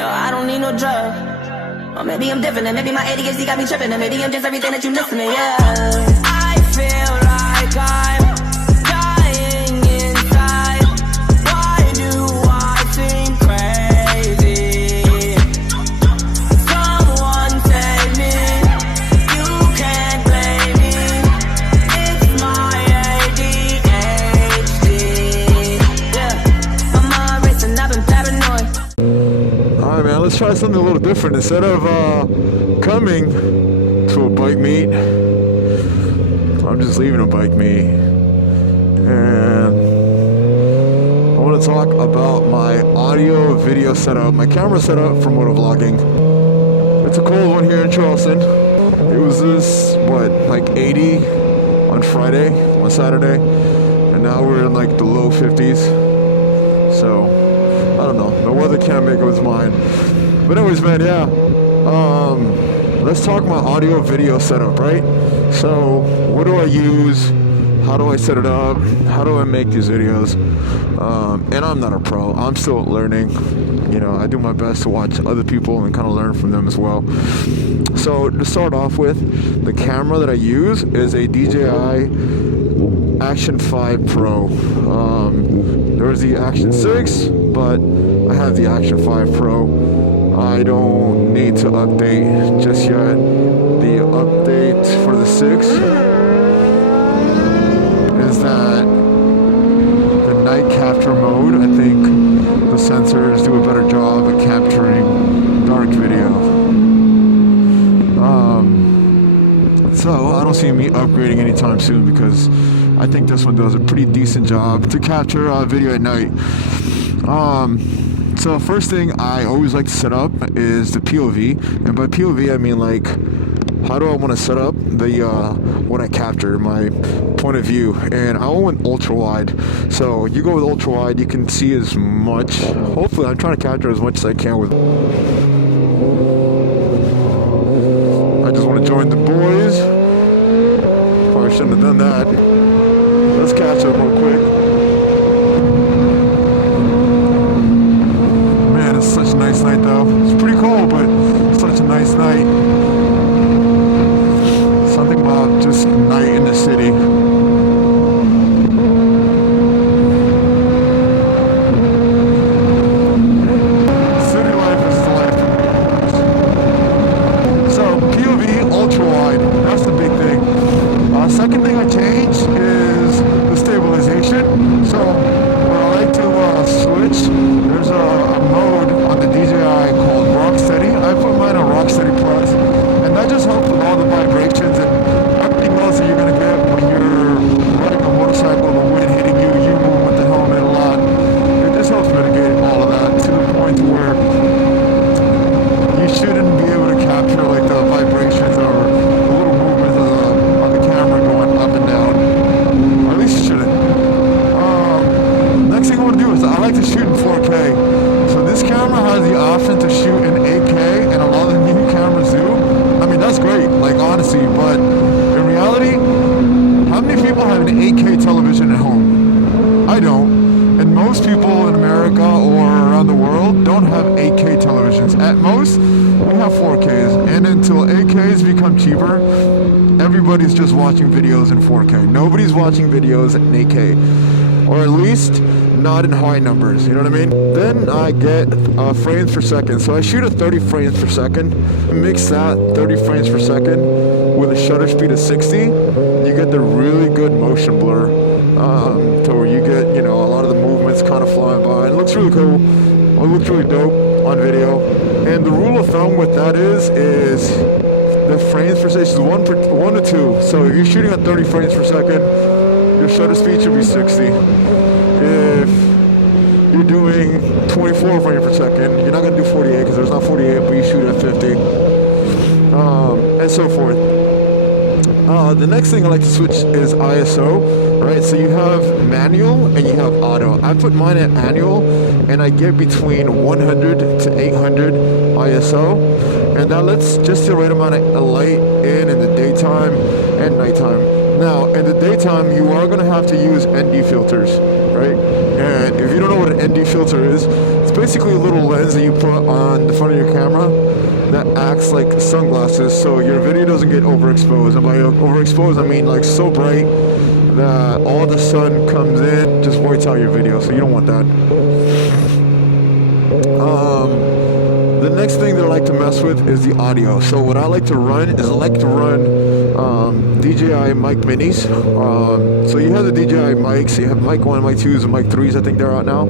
No, I don't need no drug. Or maybe I'm different, and maybe my ADHD got me tripping, and maybe I'm just everything that you missing, yeah. I feel like I'm dying inside. Why do I seem crazy? Someone save me. You can't blame me. It's my ADHD. Yeah, my mind racing, I've been paranoid. Alright man, let's try something a little different. Instead of coming to a bike meet, I'm just leaving a bike meet. And I want to talk about my audio video setup, my camera setup for motovlogging. It's a cold one here in Charleston. It was this, like 80 on Friday, on Saturday, and now we're in like the low 50s. So, I don't know, the weather can't make up its mind. But anyways, man, yeah, let's talk my audio video setup, right? So, what do I use? How do I set it up? How do I make these videos? And I'm not a pro. I'm still learning. You know, I do my best to watch other people and kind of learn from them as well. So, to start off with, the camera that I use is a DJI Action 5 Pro. There's the Action 6, but I have the Action 5 Pro. I don't need to update just yet. The update for the 6 is that the night capture mode, I think the sensors do a better job at capturing dark video. So I don't see me upgrading anytime soon because I think this one does a pretty decent job to capture video at night. So first thing I always like to set up is the POV, and by POV I mean like how do I want to set up the what I capture, my point of view, and I went ultra wide. So you go with ultra wide, you can see as much. Hopefully I'm trying to capture as much as I can with. I just want to join the boys. Probably shouldn't have done that. Let's catch up real quick. Man, it's such a nice night though. It's pretty cold, but it's such a nice night. Something about just night in the city. City life is the life. So POV ultra wide. That's the big thing. Second thing I changed is the stabilization. So what I like to switch, there's a mode on the DJI called Rock Steady. I put mine on Rock Steady Plus, and that just helps with all the vibrations and everything else that you're gonna get when you're riding a motorcycle, the wind hitting you, you move with the helmet a lot. It just helps mitigate all of that to the point where you shouldn't be able to capture like the vibrations or I like to shoot in 4K. So this camera has the option to shoot in 8K, and a lot of the new cameras do. I mean, that's great, like honestly, but in reality, how many people have an 8K television at home? I don't. And most people in America or around the world don't have 8K televisions. At most, we have 4Ks. And until 8Ks become cheaper, everybody's just watching videos in 4K. Nobody's watching videos in 8K. Or at least not in high numbers, you know what I mean? Then I get frames per second. So I shoot at 30 frames per second, mix that 30 frames per second with a shutter speed of 60, you get the really good motion blur, to where you get, you know, a lot of the movements kind of flying by. It looks really cool. It looks really dope on video. And the rule of thumb with that is the frames per second is 1 to 2. So if you're shooting at 30 frames per second, your shutter speed should be 60. If you're doing 24 frames per second, you're not going to do 48 because there's not 48, but you shoot at 50, and so forth. The next thing I like to switch is ISO, right? So you have manual and you have auto. I put mine at manual, and I get between 100 to 800 ISO, and that lets just the right amount of light in the daytime and nighttime. Now, in the daytime, you are going to have to use ND filters, right? And if you don't know what an ND filter is, It's basically a little lens that you put on the front of your camera that acts like sunglasses, so your video doesn't get overexposed. And by overexposed, I mean like so bright that all the sun comes in, just whites out your video, so you don't want that. The next thing that I like to mess with is the audio. So what I like to run is DJI mic minis. So you have the DJI mics, you have mic 1, mic 2s, and mic 3s, I think they're out now.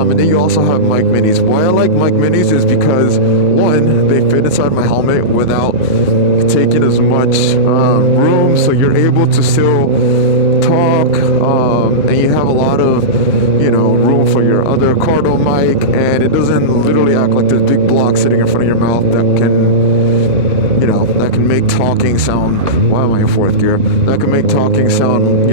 And then you also have mic minis. Why I like mic minis is because, one, they fit inside my helmet without taking as much room, so you're able to still talk, and you have a lot of, room for your other Cardo mic, and it doesn't literally act like this big block sitting in front of your mouth that can make talking sound, why am I in fourth gear? That can make talking sound,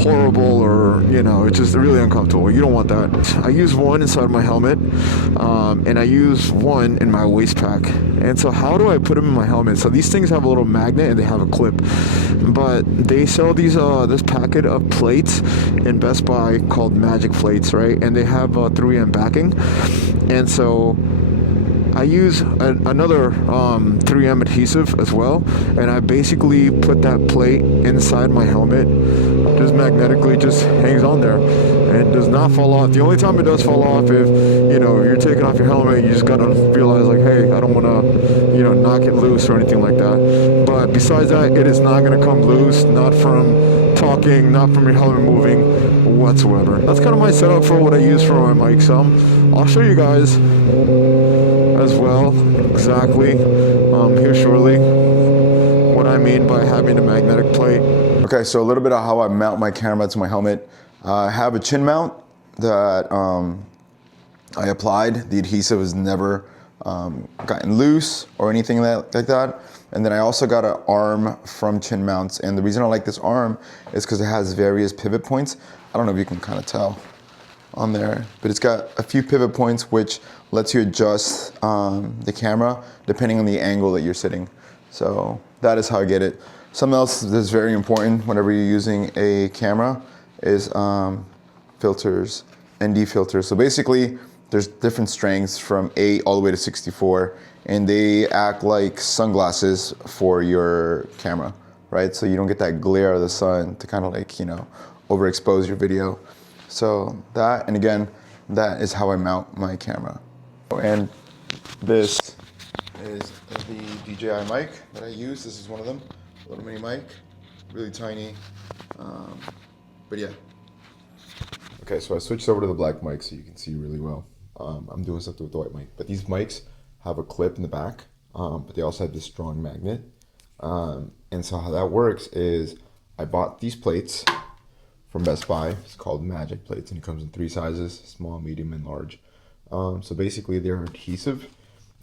horrible, or, it's just really uncomfortable. You don't want that. I use one inside my helmet, and I use one in my waist pack. And so how do I put them in my helmet? So these things have a little magnet and they have a clip, but they sell these this packet of plates in Best Buy called Magic Plates, right? And they have 3M backing, and so I use another 3M adhesive as well, and I basically put that plate inside my helmet, just magnetically just hangs on there and does not fall off. The only time it does fall off if you're taking off your helmet, you just gotta realize like, hey, I don't want to knock it loose or anything like that. But besides that, it is not going to come loose, not from talking, not from your helmet moving whatsoever. That's kind of my setup for what I use for my mic. So I'll show you guys as well exactly here shortly what I mean by having a magnetic plate. Okay, so a little bit of how I mount my camera to my helmet. I have a chin mount that I applied. The adhesive has never gotten loose or anything like that. And then I also got an arm from Chin Mounts. And the reason I like this arm is because it has various pivot points. I don't know if you can kind of tell on there, but it's got a few pivot points which lets you adjust the camera depending on the angle that you're sitting. So that is how I get it. Something else that's very important whenever you're using a camera is filters, ND filters. So basically, there's different strengths from 8 all the way to 64, and they act like sunglasses for your camera, right? So you don't get that glare of the sun to kind of like, overexpose your video. So that, and again, that is how I mount my camera. And this is the DJI mic that I use. This is one of them, a little mini mic, really tiny, but yeah. Okay, so I switched over to the black mic so you can see really well. I'm doing something with the white mic, but these mics have a clip in the back, but they also have this strong magnet. And so how that works is I bought these plates from Best Buy. It's called Magic Plates, and it comes in 3 sizes, small, medium, and large. So basically they're adhesive,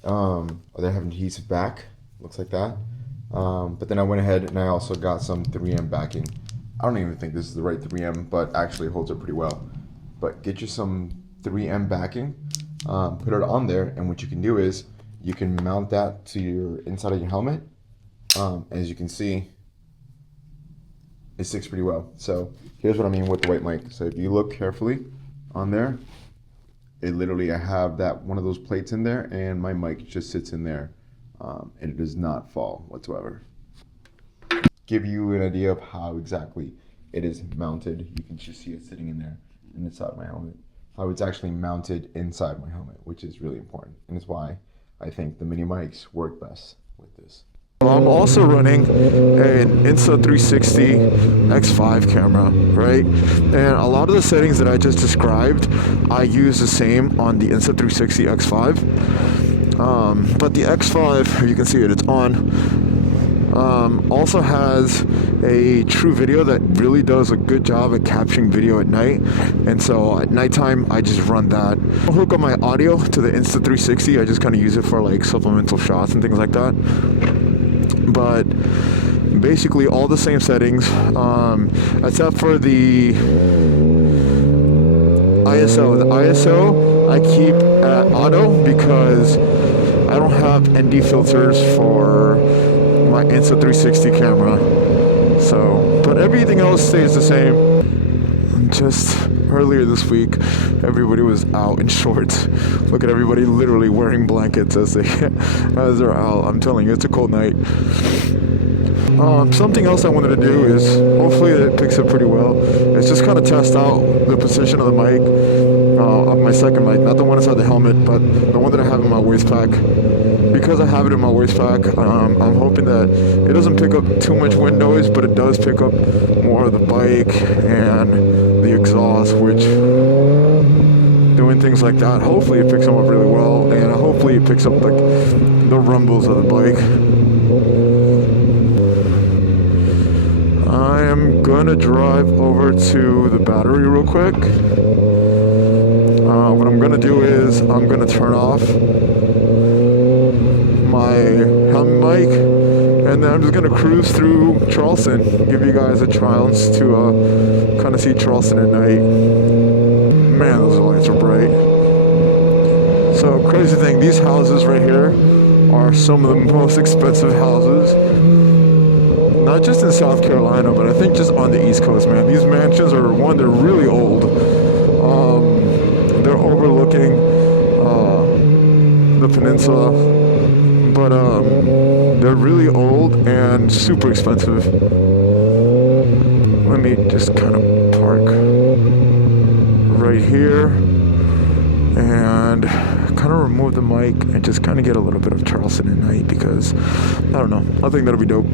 they have an adhesive back, looks like that. But then I went ahead and I also got some 3M backing. I don't even think this is the right 3M, but actually it holds up pretty well. But get you some 3M backing, put it on there, and what you can do is you can mount that to your inside of your helmet. As you can see, it sticks pretty well. So here's what I mean with the white mic. So if you look carefully on there, it literally, I have that one of those plates in there, and my mic just sits in there, and it does not fall whatsoever. Give you an idea of how exactly it is mounted. You can just see it sitting in there inside my helmet. How it's actually mounted inside my helmet, which is really important, and it's why I think the mini mics work best with this. I'm also running an Insta360 X5 camera, right? And a lot of the settings that I just described, I use the same on the Insta360 X5. But the X5, you can see it, it's on. Also has a true video that really does a good job at capturing video at night, and so at nighttime I just run that. I'll hook up my audio to the Insta360. I just kind of use it for like supplemental shots and things like that. But basically all the same settings, except for the ISO. The ISO I keep at auto because I don't have ND filters for my Insta360 camera. So, but everything else stays the same. I'm just earlier this week, everybody was out in shorts. Look at everybody literally wearing blankets as they're out. I'm telling you, it's a cold night. Something else I wanted to do is, hopefully it picks up pretty well, is just kind of test out the position of the mic, of my second mic, not the one inside the helmet, but the one that I have in my waist pack. Because I have it in my waist pack, I'm hoping that it doesn't pick up too much wind noise, but it does pick up more of the bike and the exhaust, which, doing things like that, hopefully it picks them up really well, and hopefully it picks up like the rumbles of the bike. I am gonna drive over to the battery real quick. What I'm gonna do is I'm gonna turn off my helmet mic, and then I'm just gonna cruise through Charleston, give you guys a chance to kind of see Charleston at night. Man, those lights are bright. So crazy thing, these houses right here are some of the most expensive houses, not just in South Carolina, but I think just on the East Coast, man. These mansions are, one, they're really old. They're overlooking the peninsula, but they're really old and super expensive. Let me just kind of park right here and kind of remove the mic and just kind of get a little bit of Charleston at night, because I don't know, I think that'll be dope.